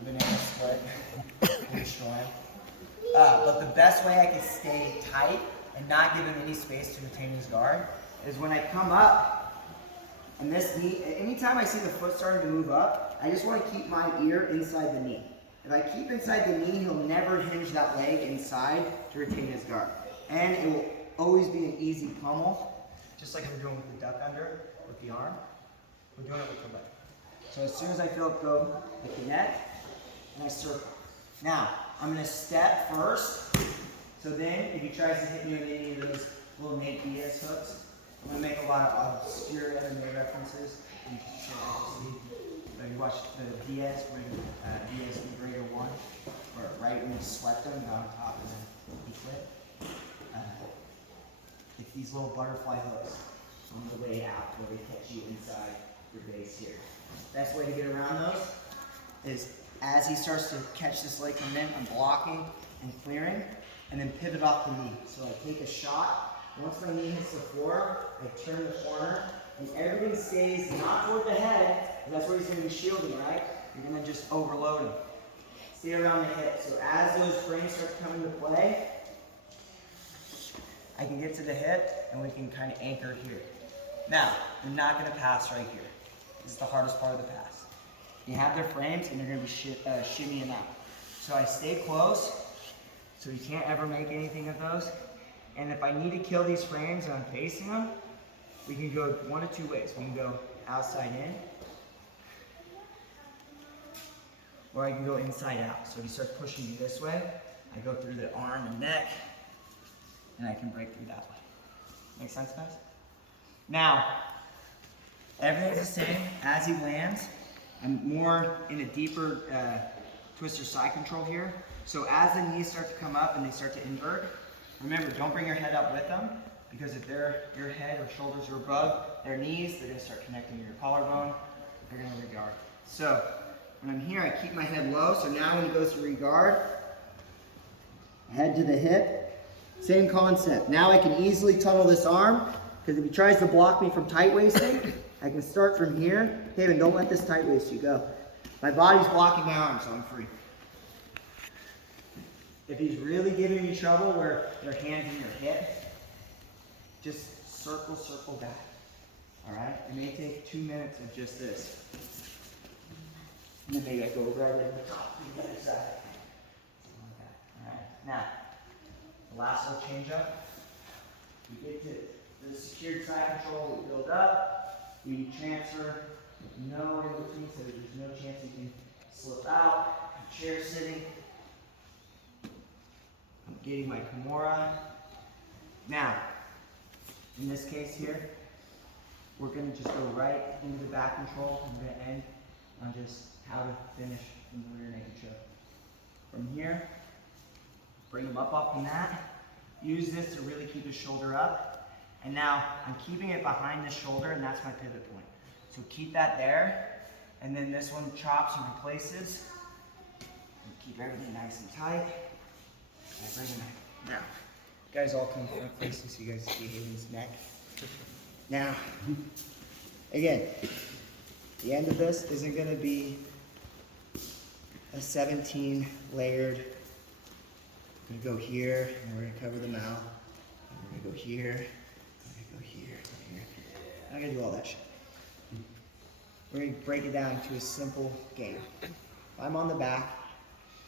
a banana split and destroy him. But the best way I can stay tight and not give him any space to retain his guard is when I come up and this knee, anytime I see the foot starting to move up, I just want to keep my ear inside the knee. If I keep inside the knee, he'll never hinge that leg inside to retain his guard. And it will always be an easy pummel, just like we're doing with the duck under, with the arm. We're doing it with the leg. So as soon as I feel it go, I connect, and I circle. Now, I'm going to step first, so then if he tries to hit me with any of those little Nate Diaz hooks, I'm going to make a lot of obscure MMA references. You you watch the Diaz when Diaz McGregor won, or right when he swept him, got on top and then he quit. It's these little butterfly hooks on the way out where they catch you inside your base here. Best way to get around those is as he starts to catch this leg coming in, I'm blocking and clearing, and then pivot off the knee. So I take a shot. Once my knee hits the floor, I turn the corner, and everything stays not toward the head, because that's where he's going to be shielding, right? You're going to just overload him. Stay around the hip. So as those frames start to come into play, I can get to the hip, and we can kind of anchor here. Now, you're not going to pass right here. This is the hardest part of the pass. You have their frames, and they're going to be shimmying out. So I stay close, so you can't ever make anything of those. And if I need to kill these frames and I'm facing them, we can go one of two ways. We can go outside in, or I can go inside out. So if he starts pushing me this way, I go through the arm and neck, and I can break through that way. Make sense, guys? Now, everything's the same as he lands. I'm more in a deeper twister side control here. So as the knees start to come up and they start to invert, remember, don't bring your head up with them, because if your head or shoulders are above their knees, they're going to start connecting to your collarbone. They're going to regard. So when I'm here, I keep my head low. So now when he goes to regard, head to the hip, same concept. Now I can easily tunnel this arm Because if he tries to block me from tight waisting, I can start from here. Haven, don't let this tight waist you go. My body's blocking my arm, so I'm free. If he's really giving me trouble where your hand's in your hip, just circle back. All right? It may take 2 minutes of just this. And then maybe I go right over the top to the other side. Something like that. All right? Now, the last little change up. We get to the secured side control, we build up, we transfer, no in between, so there's no chance you can slip out. Chair sitting. I'm getting my Kimura. Now, in this case here, we're going to just go right into the back control. I'm going to end on just how to finish in the rear naked choke. From here, bring him up off the mat. Use this to really keep his shoulder up. And now I'm keeping it behind the shoulder, and that's my pivot point. So keep that there. And then this one chops and replaces. And keep everything nice and tight. And I bring him back. Now, you guys all come front facing so you guys see Haven's neck. Now, again, the end of this isn't going to be a 17 layered. We're going to go here, and we're going to cover the mouth. And we're going to go here, and we're going to go here, and here. I'm not going to do all that shit. We're going to break it down to a simple game. If I'm on the back,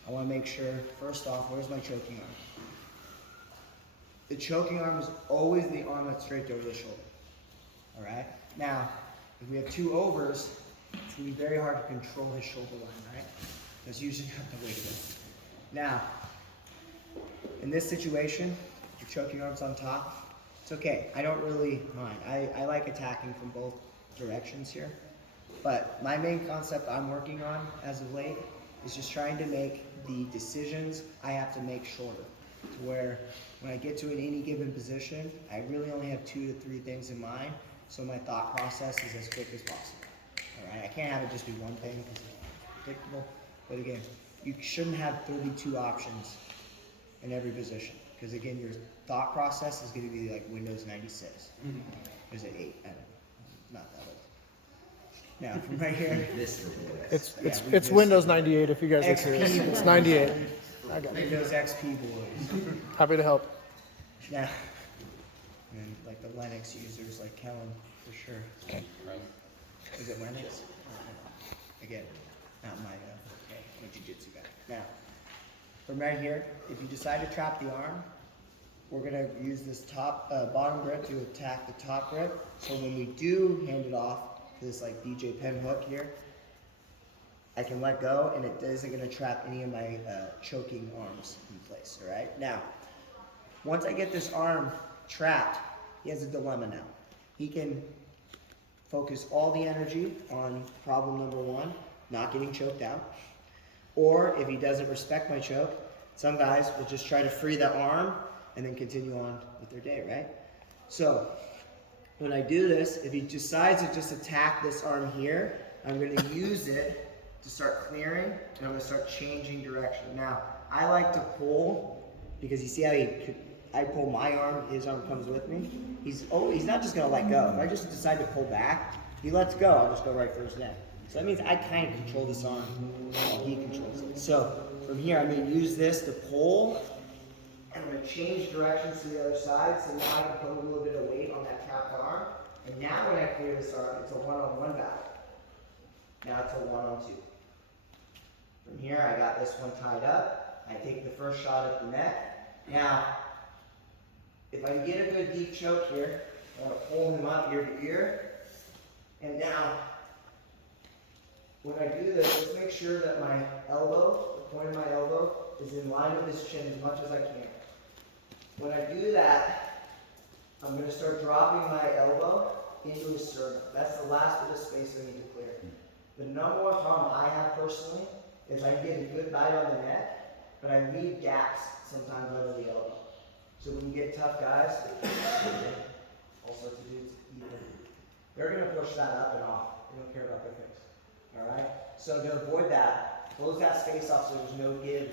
I want to make sure, first off, where's my choking arm? The choking arm is always the arm that's straight over the shoulder. All right? Now, if we have two overs, it's going to be very hard to control his shoulder line, right? That's usually not the way to go. Now, in this situation, your choking arm's on top. It's okay. I don't really mind. I like attacking from both directions here. But my main concept I'm working on as of late is just trying to make the decisions I have to make shorter. To where when I get to any given position, I really only have 2 to 3 things in mind. So my thought process is as quick as possible. All right? I can't have it just be one thing because it's predictable. But again, you shouldn't have 32 options in every position. Because again, your thought process is going to be like Windows 96. Or is it 8? I don't know. Not that old. Now, from right here. It's Windows 98 if you guys are curious. XP It's 98. I got it. Windows XP boys. Happy to help. Now, and like the Linux users like Kellen, for sure. Okay. Is it Linux? Again, not my jiu-jitsu guy. Now, from right here, if you decide to trap the arm, we're gonna use this bottom grip to attack the top grip. So when we do hand it off to this like DJ Penn hook here, I can let go and it isn't gonna trap any of my choking arms in place, all right? Now, once I get this arm trapped, he has a dilemma now. He can focus all the energy on problem number 1, not getting choked out. Or if he doesn't respect my choke, some guys will just try to free the arm and then continue on with their day, right? So when I do this, if he decides to just attack this arm here, I'm gonna use it to start clearing, and I'm gonna start changing direction. Now, I like to pull, because you see how I pull my arm, his arm comes with me. He's not just gonna let go. If I just decide to pull back, he lets go, I'll just go right for his neck. So that means I kind of control this arm while he controls it. So from here, I'm gonna use this to pull, and I'm gonna change directions to the other side, so now I can put a little bit of weight on that trapped arm. And now when I clear this arm, it's a one-on-one battle. Now it's a one-on-2. From here, I got this one tied up. I take the first shot at the neck. Now, if I get a good deep choke here, I want to pull him up ear to ear. And now, when I do this, let's make sure that my elbow, the point of my elbow, is in line with his chin as much as I can. When I do that, I'm going to start dropping my elbow into his sternum. That's the last bit of space I need to clear. The number one problem I have personally is I get a good bite on the neck, but I leave gaps sometimes under the elbow. So when you get tough guys, all sorts of dudes, they're going to push that up and off. They don't care about their face. All right? So to avoid that, close that space off so there's no give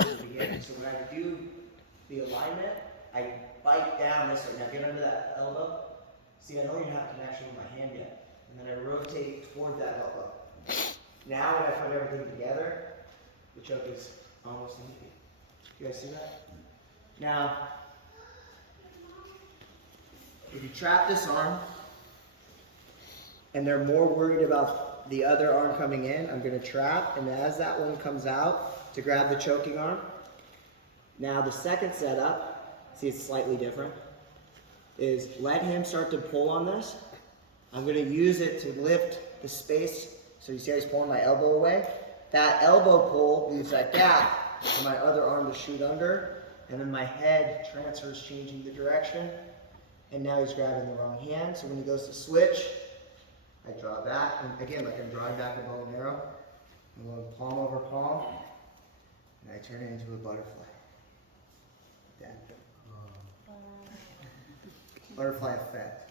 in the beginning. So when I do the alignment, I bite down this way. Now get under that elbow. See, I don't even have connection with my hand yet. And then I rotate toward that elbow. Now when I put everything together, the choke is almost empty. You guys see that? Now, if you trap this arm, and they're more worried about the other arm coming in, I'm gonna trap, and as that one comes out, to grab the choking arm. Now the second setup, see it's slightly different, is let him start to pull on this. I'm gonna use it to lift the space, so you see how he's pulling my elbow away? That elbow pull leaves that gap for my other arm to shoot under, and then my head transfers, changing the direction, and now he's grabbing the wrong hand, so when he goes to switch, I draw back, and again, like I'm drawing back a bow and arrow. I'm going palm over palm, and I turn it into a butterfly. Like that. Butterfly effect.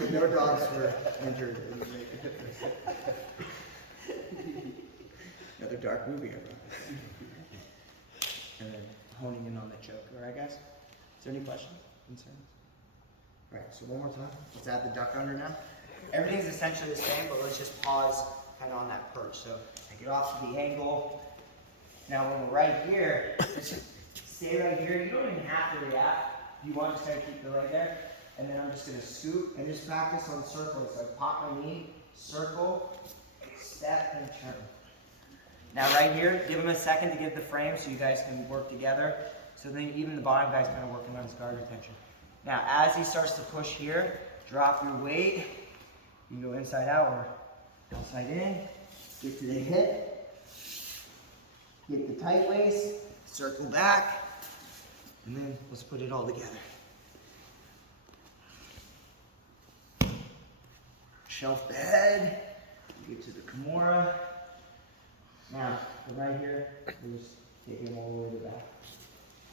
But no dogs were injured in the making of this. Another dark movie I brought. And then honing in on the choke, alright guys? Is there any questions? Concerns? Alright, so one more time. Let's add the duck under now. Everything's essentially the same, but let's just pause kind of on that perch. So I get off to the angle. Now when we're right here, let's just stay right here. You don't even have to react. You want to just kind of keep the leg there. And then I'm just going to scoop and just practice on circles. So I pop my knee, circle, step, and turn. Now right here, give him a second to get the frame so you guys can work together. So then even the bottom guy's kind of working on his guard retention. Now as he starts to push here, drop your weight. You can go inside out or outside in. Get to the hip. Get the tight waist. Circle back. And then let's put it all together. Shelf the head. Get to the Kimura. Now, from right here, we just take him all the way to the back.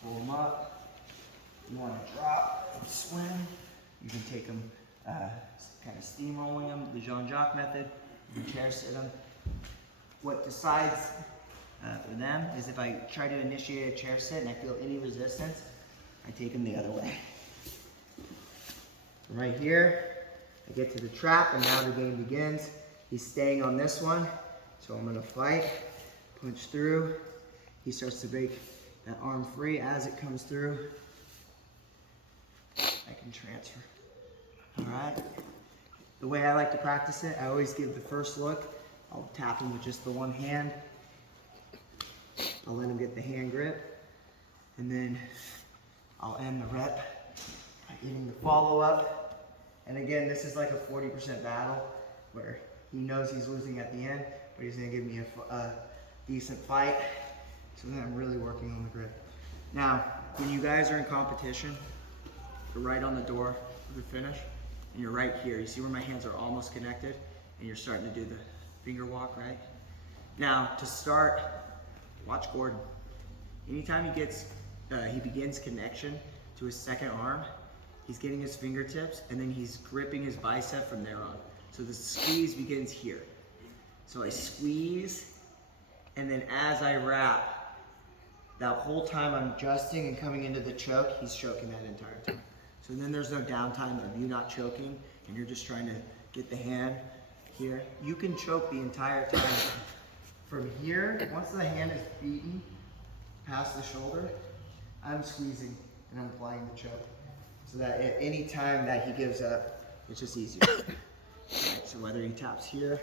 Pull him up. You want to drop and swim. You can take him kind of steamrolling him, the Jean-Jacques method. You can chair sit him. What decides for them is if I try to initiate a chair sit and I feel any resistance, I take him the other way. From right here, I get to the trap and now the game begins. He's staying on this one. So I'm gonna fight, punch through. He starts to break that arm free. As it comes through, I can transfer. All right. The way I like to practice it, I always give the first look. I'll tap him with just the one hand. I'll let him get the hand grip. And then I'll end the rep by getting the follow up. And again, this is like a 40% battle where he knows he's losing at the end, but he's gonna give me a decent fight. So then I'm really working on the grip. Now, when you guys are in competition, you're right on the door of the finish, and you're right here. You see where my hands are almost connected, and you're starting to do the finger walk, right? Now, to start, watch Gordon. Anytime he begins connection to his second arm, he's getting his fingertips, and then he's gripping his bicep from there on. So the squeeze begins here. So I squeeze, and then as I wrap, that whole time I'm adjusting and coming into the choke, he's choking that entire time. So then there's no downtime of you not choking, and you're just trying to get the hand here. You can choke the entire time. From here, once the hand is beaten past the shoulder, I'm squeezing and I'm applying the choke. So that at any time that he gives up, it's just easier. Right, so whether he taps here,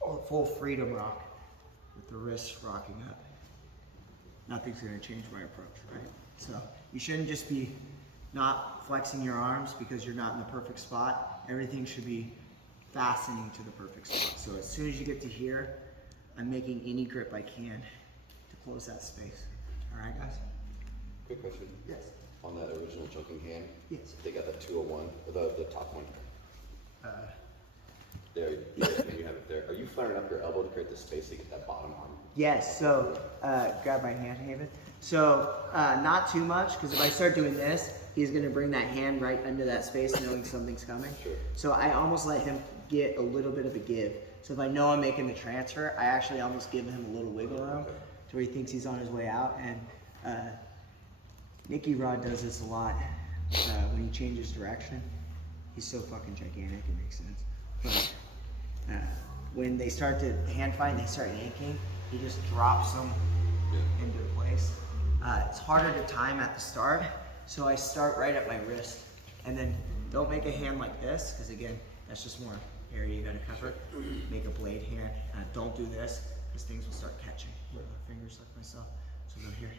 or full freedom rock with the wrists rocking up, nothing's gonna change my approach, right? So you shouldn't just be not flexing your arms because you're not in the perfect spot. Everything should be fastening to the perfect spot. So as soon as you get to here, I'm making any grip I can to close that space. All right, guys? Quick question. Yes. On that original choking hand, Yes. they got the 201, or the top one. There, you have it there. Are you flaring up your elbow to create the space to get that bottom arm? Yes, so grab my hand, Haven. So not too much, because if I start doing this, he's gonna bring that hand right into that space knowing something's coming. Sure. So I almost let him get a little bit of a give. So if I know I'm making the transfer, I actually almost give him a little wiggle room to where he thinks he's on his way out. And Nicky Rod does this a lot when he changes direction. He's so fucking gigantic, it makes sense. But when they start to hand fight and they start yanking, he just drops them into place. It's harder to time at the start, so I start right at my wrist. And then don't make a hand like this, because again, that's just more area you gotta cover. Make a blade hand. Don't do this, because things will start catching. Fingers like myself. So go here,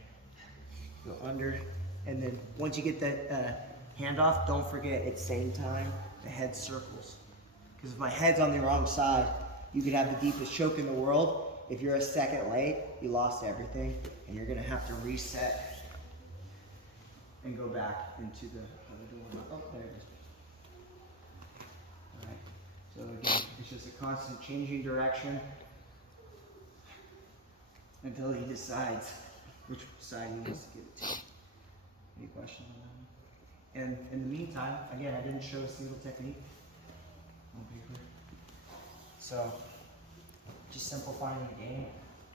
go under, and then once you get that hand off, don't forget at the same time, the head circles. Because if my head's on the wrong side, you could have the deepest choke in the world. If you're a second late, you lost everything, and you're gonna have to reset and go back into the other door. Oh, there it is. All right. So again, it's just a constant changing direction until he decides which side he wants to give it to. Any questions on that one? And in the meantime, again, I didn't show a single technique on paper. So just simplifying the game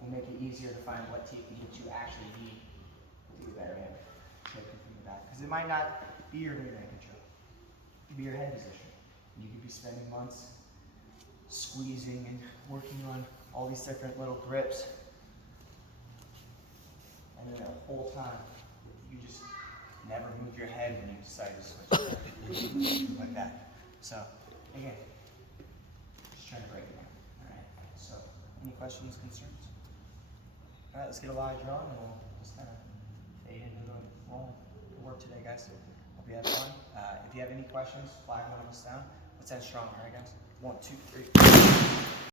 will make it easier to find what technique you actually need to get better at choking from the back. Because it might not be your rear naked choke. It could be your head position. And you could be spending months squeezing and working on all these different little grips. And then the whole time, you just never move your head when you decide to switch like that. So, again, just trying to break it down. Alright, so, any questions, concerns? Alright, let's get a live draw and we'll just kind of fade into the roll work today, guys. Hope you had fun. If you have any questions, flag one of us down. Let's end strong, alright, guys? 1, 2, 3.